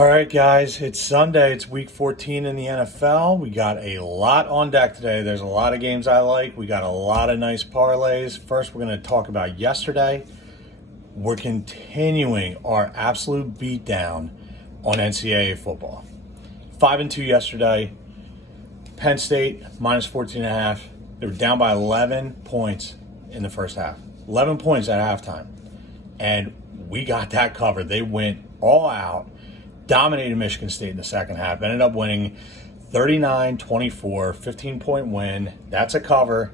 All right, guys, it's Sunday. It's week 14 in the NFL. We got a lot on deck today. There's a lot of games I like. We got a lot of nice parlays. First, we're going to talk about yesterday. We're continuing our absolute beatdown on NCAA football. 5-2 yesterday. Penn State minus 14.5. They were down by 11 points in the first half. 11 points at halftime. And we got that covered. They went all out. Dominated Michigan State in the second half. Ended up winning 39-24, 15-point win. That's a cover.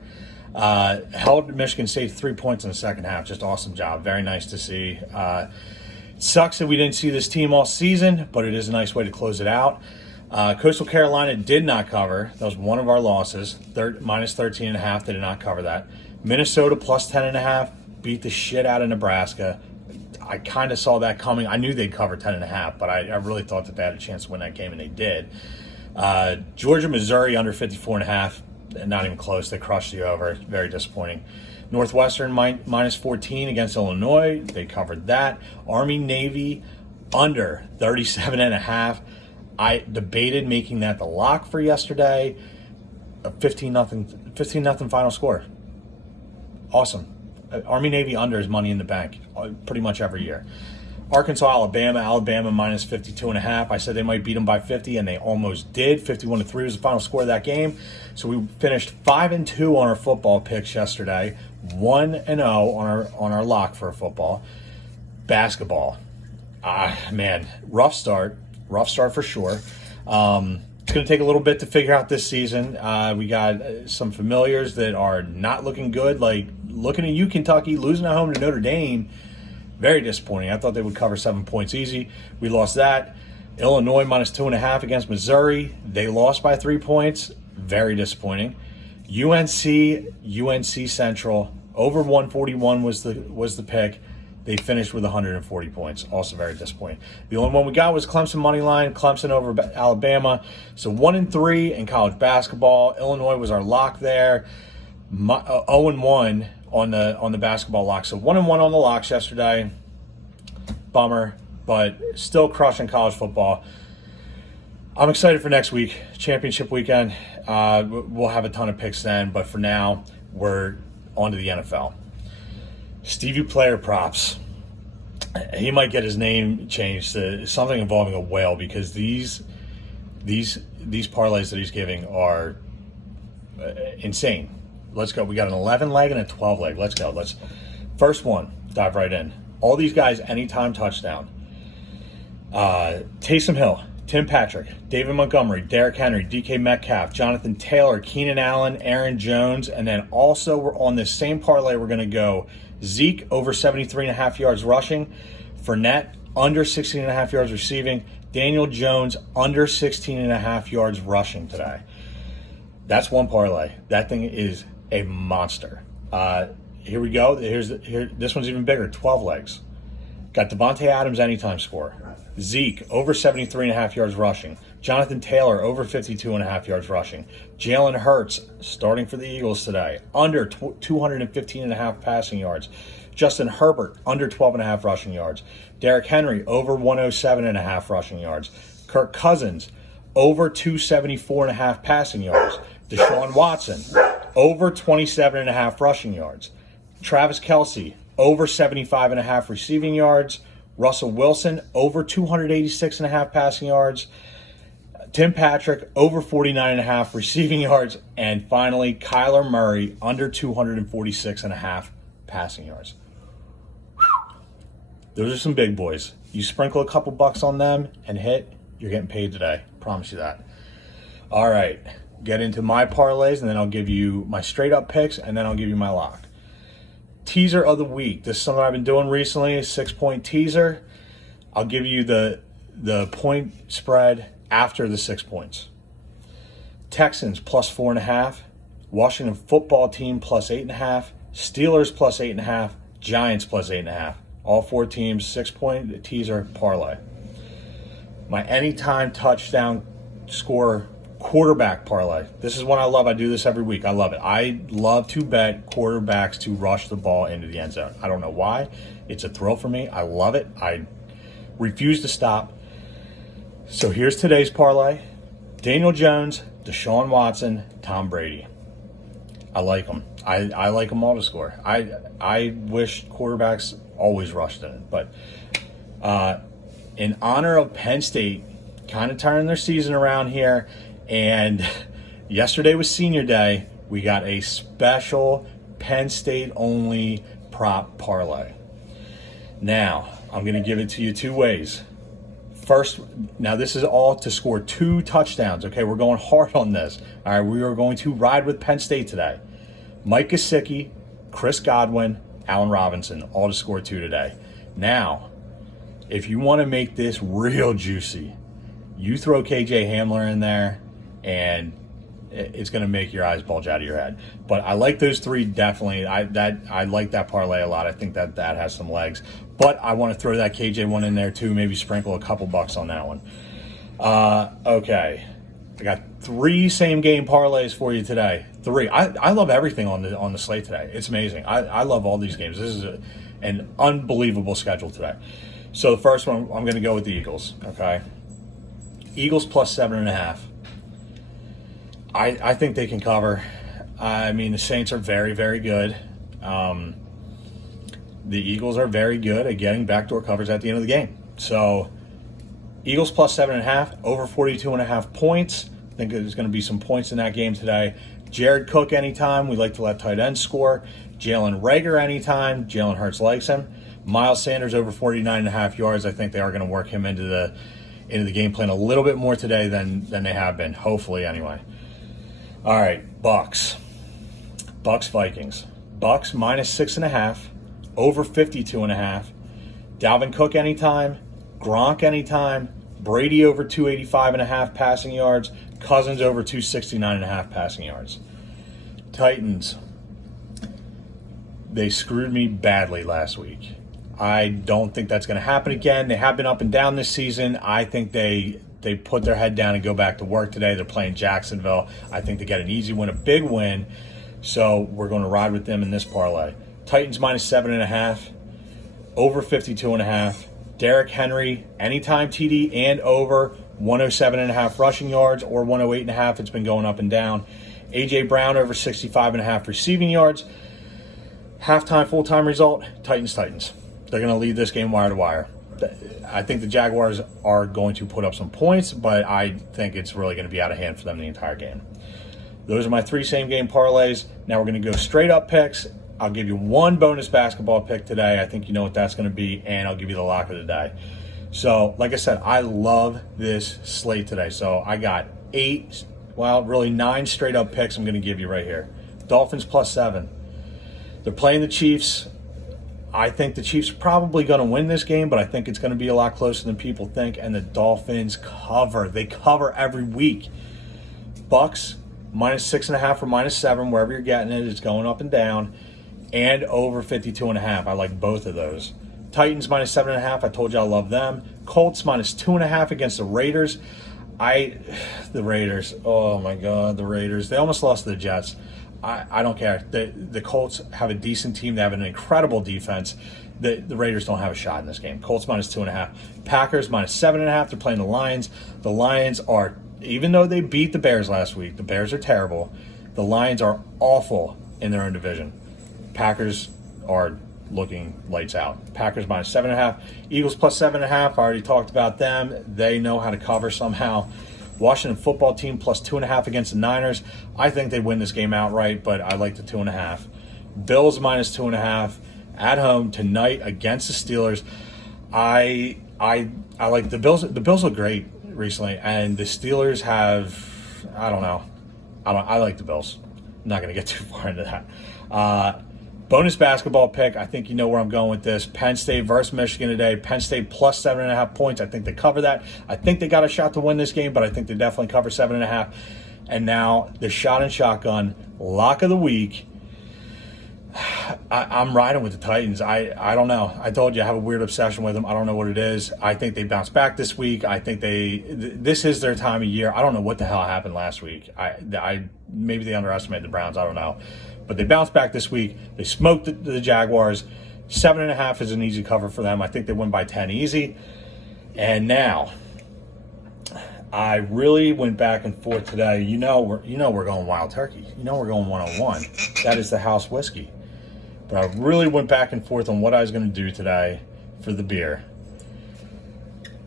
Held Michigan State 3 points in the second half. Just awesome job. Very nice to see. Sucks that we didn't see this team all season, but it is a nice way to close it out. Coastal Carolina did not cover. That was one of our losses. Minus 13.5. They did not cover that. Minnesota plus 10.5. Beat the shit out of Nebraska. I kind of saw that coming. I knew they'd cover 10.5, but I really thought that they had a chance to win that game, and they did. Georgia, Missouri under 54.5, not even close. They crushed the over. Very disappointing. Northwestern minus 14 against Illinois. They covered that. Army, Navy under 37.5. I debated making that the lock for yesterday. 15-0 final score. Awesome. Army Navy under is money in the bank pretty much every year. Arkansas, Alabama minus 52.5. I said they might beat them by 50, and they almost did. 51-3 was the final score of that game. So we finished 5-2 on our football picks yesterday. 1-0 on our lock for football. Basketball, man, rough start for sure. It's going to take a little bit to figure out this season. We got some familiars that are not looking good, like looking at you, Kentucky, losing at home to Notre Dame. Very disappointing. I thought they would cover 7 points easy. We lost that. Illinois minus 2.5 against Missouri. They lost by 3 points. Very disappointing. UNC Central over 141 was the pick. They finished with 140 points. Also very disappointing. The only one we got was Clemson money line. Clemson over Alabama. So 1-3 in college basketball. Illinois was our lock there. 0-1 on the basketball lock. So 1-1 on the locks yesterday. Bummer, but still crushing college football. I'm excited for next week, championship weekend. We'll have a ton of picks then, but for now, we're on to the NFL. Stevie Player props. He might get his name changed to something involving a whale, because these parlays that he's giving are insane. Let's go. We got an 11 leg and a 12 leg. Let's go. First one, dive right in. All these guys, anytime touchdown. Taysom Hill, Tim Patrick, David Montgomery, Derrick Henry, DK Metcalf, Jonathan Taylor, Keenan Allen, Aaron Jones, and then also we're on this same parlay. We're going to go Zeke over 73.5 yards rushing, Fournette under 16.5 yards receiving, Daniel Jones under 16.5 yards rushing today. That's one parlay. That thing is a monster. Here we go. This one's even bigger. 12 legs. Got Devontae Adams anytime score. Zeke over 73.5 yards rushing. Jonathan Taylor over 52.5 yards rushing. Jalen Hurts starting for the Eagles today under 215.5 passing yards. Justin Herbert under 12.5 rushing yards. Derrick Henry over 107.5 rushing yards. Kirk Cousins over 274.5 passing yards. Deshaun Watson over 27.5 rushing yards. Travis Kelce over 75.5 receiving yards. Russell Wilson over 286.5 passing yards. Tim Patrick over 49.5 receiving yards. And finally, Kyler Murray under 246.5 passing yards. Those are some big boys. You sprinkle a couple bucks on them and hit, you're getting paid today. Promise you that. All right, get into my parlays, and then I'll give you my straight up picks, and then I'll give you my lock. Teaser of the week. This is something I've been doing recently, a 6-point teaser. I'll give you the point spread after the 6 points. Texans plus 4.5. Washington football team plus 8.5. Steelers plus 8.5. Giants plus 8.5. All 4 teams, 6-point teaser parlay. My anytime touchdown score quarterback parlay. This is one I love. I do this every week. I love it. I love to bet quarterbacks to rush the ball into the end zone. I don't know why. It's a thrill for me. I love it. I refuse to stop. So here's today's parlay. Daniel Jones, Deshaun Watson, Tom Brady. I like them. I like them all to score. I wish quarterbacks always rushed in it. But in honor of Penn State kind of turning their season around here, and yesterday was senior day, we got a special Penn State only prop parlay. Now, I'm going to give it to you two ways. First, now this is all to score 2 touchdowns. Okay, we're going hard on this. All right, we are going to ride with Penn State today. Mike Gesicki, Chris Godwin, Allen Robinson, all to score 2 today. Now, if you want to make this real juicy, you throw KJ Hamler in there, and it's going to make your eyes bulge out of your head. But I like those 3 definitely. I like that parlay a lot. I think that has some legs. But I want to throw that KJ one in there too. Maybe sprinkle a couple bucks on that one. Okay, I got 3 same game parlays for you today. 3. I love everything on the slate today. It's amazing. I love all these games. This is an unbelievable schedule today. So the first one, I'm going to go with the Eagles. Okay, Eagles plus 7.5. I think they can cover. I mean, the Saints are very, very good. The Eagles are very good at getting backdoor covers at the end of the game. So, Eagles plus 7.5, over 42.5 points. I think there's going to be some points in that game today. Jared Cook anytime. We like to let tight ends score. Jalen Reagor anytime. Jalen Hurts likes him. Miles Sanders over 49.5 yards. I think they are going to work him into the game plan a little bit more today than they have been. Hopefully, anyway. All right, Bucks Vikings. Bucks minus 6.5, over 52.5. Dalvin Cook anytime, Gronk anytime, Brady over 285.5 passing yards, Cousins over 269.5 passing yards. Titans, they screwed me badly last week. I don't think that's going to happen again. They have been up and down this season. I think they put their head down and go back to work today. They're playing Jacksonville. I think they get an easy win, a big win. So we're going to ride with them in this parlay. Titans minus 7.5, over 52.5. Derrick Henry, anytime TD and over 107.5 rushing yards or 108.5. It's been going up and down. A.J. Brown over 65.5 receiving yards. Halftime, full-time result, Titans. They're going to lead this game wire to wire. I think the Jaguars are going to put up some points, but I think it's really going to be out of hand for them the entire game. Those are my 3 same-game parlays. Now we're going to go straight-up picks. I'll give you 1 bonus basketball pick today. I think you know what that's going to be, and I'll give you the lock of the day. So, like I said, I love this slate today. So I got 9 straight-up picks I'm going to give you right here. Dolphins plus 7. They're playing the Chiefs. I think the Chiefs are probably going to win this game, but I think it's going to be a lot closer than people think, and the Dolphins cover. They cover every week. Bucks, minus 6.5 or minus 7, wherever you're getting it. It's going up and down, and over 52.5. I like both of those. Titans, minus 7.5. I told you I love them. Colts, minus 2.5 against the Raiders. The Raiders. Oh, my God, the Raiders. They almost lost to the Jets. I don't care. The Colts have a decent team. They have an incredible defense. The Raiders don't have a shot in this game. Colts minus 2.5. Packers minus 7.5. They're playing the Lions. The Lions are, even though they beat the Bears last week, the Bears are terrible. The Lions are awful in their own division. Packers are looking lights out. Packers minus 7.5. Eagles plus 7.5. I already talked about them. They know how to cover somehow. Washington football team plus 2.5 against the Niners. I think they win this game outright, but I like the 2.5. Bills minus 2.5 at home tonight against the Steelers. I like the Bills. The Bills look great recently, and the Steelers have, I don't know. I like the Bills. I'm not going to get too far into that. Bonus basketball pick. I think you know where I'm going with this. Penn State versus Michigan today. Penn State plus 7.5 points. I think they cover that. I think they got a shot to win this game, but I think they definitely cover 7.5. And now the shot and shotgun lock of the week. I'm riding with the Titans. I don't know. I told you I have a weird obsession with them. I don't know what it is. I think they bounce back this week. I think this is their time of year. I don't know what the hell happened last week. Maybe they underestimated the Browns. I don't know. But they bounced back this week. They smoked the Jaguars. 7.5 is an easy cover for them. I think they win by 10 easy. And now, I really went back and forth today. We're going Wild Turkey. We're going 101. That is the house whiskey. But I really went back and forth on what I was going to do today for the beer.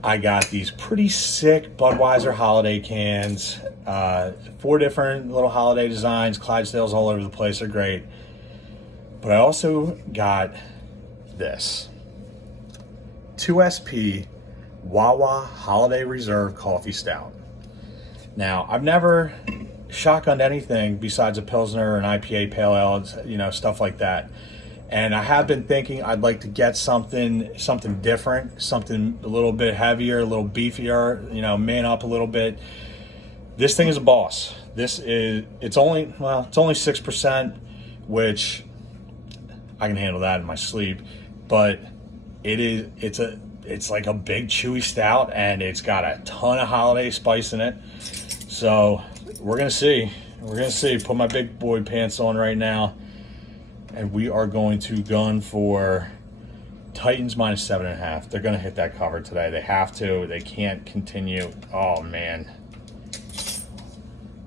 I got these pretty sick Budweiser holiday cans. 4 different little holiday designs. Clydesdales all over the place are great. But I also got this 2SP Wawa Holiday Reserve Coffee Stout. Now, I've never shotgunned anything besides a Pilsner, an IPA, Pale Ale, stuff like that. And I have been thinking I'd like to get something different, something a little bit heavier, a little beefier, man up a little bit. This thing is a boss. It's only 6%, which I can handle that in my sleep, but it's like a big chewy stout, and it's got a ton of holiday spice in it. So we're gonna see. Put my big boy pants on right now, and we are going to gun for Titans minus 7.5. They're gonna hit that cover today. They have to. They can't continue. Oh man,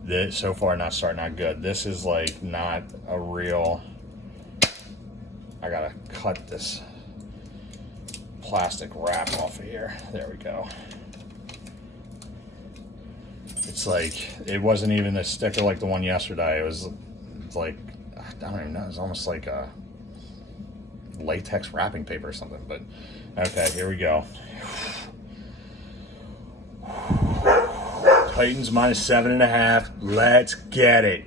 this so far not starting out good. This is like not a real. I gotta cut this plastic wrap off of here. There we go. It's like, it wasn't even a sticker like the one yesterday. It's like, I don't even know. It's almost like a latex wrapping paper or something. But okay, here we go. Titans minus 7.5. Let's get it.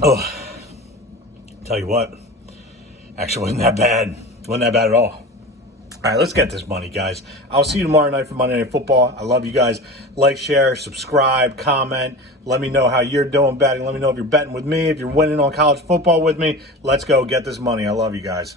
Oh, tell you what, actually wasn't that bad. Wasn't that bad at all. All right, let's get this money, guys. I'll see you tomorrow night for Monday Night Football. I love you guys. Like, share, subscribe, comment. Let me know how you're doing betting. Let me know if you're betting with me, if you're winning on college football with me. Let's go get this money. I love you guys.